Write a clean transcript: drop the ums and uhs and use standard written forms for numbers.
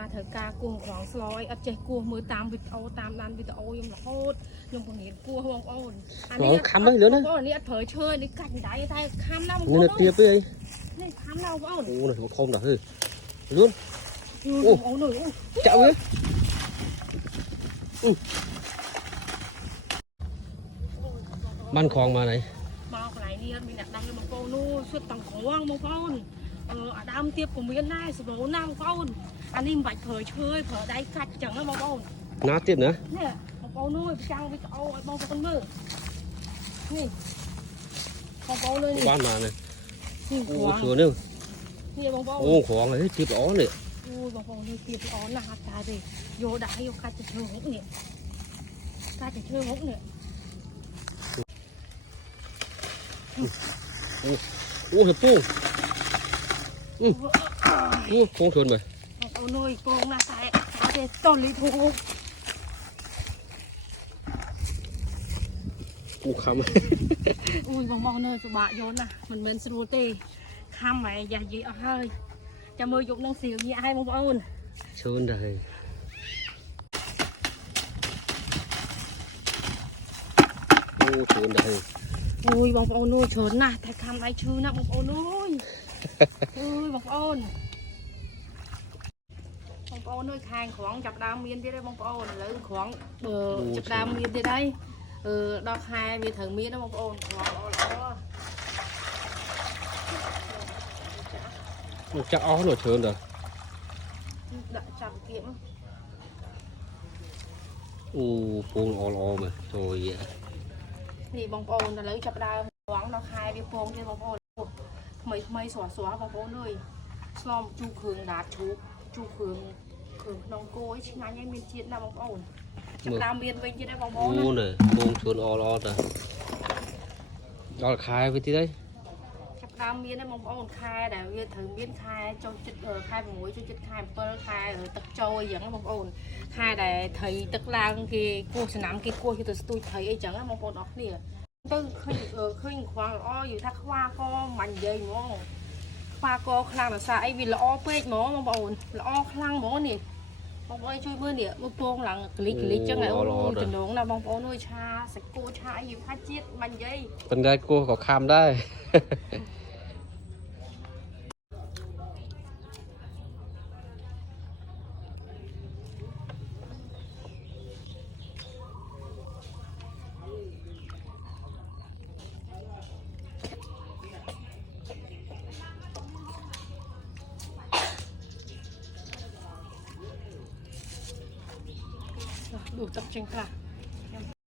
นาเถกากูของสลอยอัดเจกูมือตามวิดเอาตามดันวิดเอายังโคตรยังผมเห็นกูห่วงอ่อนอันนี้คำเลยเหรอนะอันนี้อัดเผยเชยนี่กัดได้ได้คำน้ำนี่เตี้ยไปเลยนี่คำน้ำอ่อนโอ้หน่อยคมหน่อยเฮ้ยลุ้นโอ้หน่อยเจ้าเลยบ้านคลองมาไหนมาไหนนี่มีนักดำยังมังโกนู่ชุดตังของว่างมังกรดำเทียบกับมีกันได้สมบูรณ์น้ำก้อนอันนี้บัดเผยเชยเผยได้กัดจังแล้วมังกรน้าเตี้ยนะเนี่ยมังกรนู่ไปจังไปเอาไอ้มังกรมือนี่มังกรเลยนี่บ้านมาเลยนี่ขวางชัวร์เนี่ยนี่มังกรโอ้ของเลยทิพย์อ้อเนี่ยโอ้มังกรนี่ทิพย์อ้อหน้าตาดิโยได้โยกัดจะเชื่อหกเนี่ยกัดจะเชื่อหกเนี่ยโอ้เห็บปูโอ้โค้งชนไปเอาหน่อยโกงนะแต่เด็ดต้นลิทูกูคำอุ้ยมองเนยจะบะโยนนะมันเหมือนสรูตีคำไหมอย่าเยอะเฮ้ยจะมือยกนังเสียวยี่ให้มองอุ่นชนเลยโอ้ชนเลยอุ้ยบองโอนนู่ชนนะแต่คำไรชื่อนะบองโอนนู่อุ้ยบองโอนบองโอนนู่คางของจับดาวเมียนที่ได้บองโอนหรือของจับดาวเมียนที่ได้ดอกไฮมีถึงเมียนนะบองโอนของจะอ้อหน่อยชนเลยđã chạm kiếm โอ้พวงออมาโถ่ยนี่บองโอนแต่เลยจับได้หวังดอกไฮมีพวงที่บองโอนไม่สวบองโอนเลยสลอมจูเคืองดาบจูเคืองน้องโก้ชิ้นงานยังมีเจี๊ยบนะบองโอนจับดาวเมียนไปที่ได้บองโอนโอ้เนี่ยพวงชนออแต่ดอกคายไปที่ได้จับดาวเมียนได้บองโอนคายแต่เวียถึงเมียนคายจนจุดคายหมูจนจุดคายเปิลคายตักโจยอย่างนั้นบองโอนคายแต่thầyตักลางกี่กู้สนามกี่กู้ที่ตัวสตูthầyไอ้จังนั้นบองโอนออกเนี่ยตึ้งขึ้นควางอ้ออยู่ถ้าว่าก็มันเยอะหมอว่าก็คลั่งแต่ซาไอ้วิลอ้อเป็ดหมอมาบ่นละอ้อคลั่งหมอนี่บางคนช่วยเมื่อเนี่ยมือโป่งหลังกลิกจังไงโอ้จนน้องนะบางคนnuôiชาใส่กูชาอยู่พัดเจี๊ยบมันเยอะเป็นไงกูก็คำได้ดูตับจริงค่ะ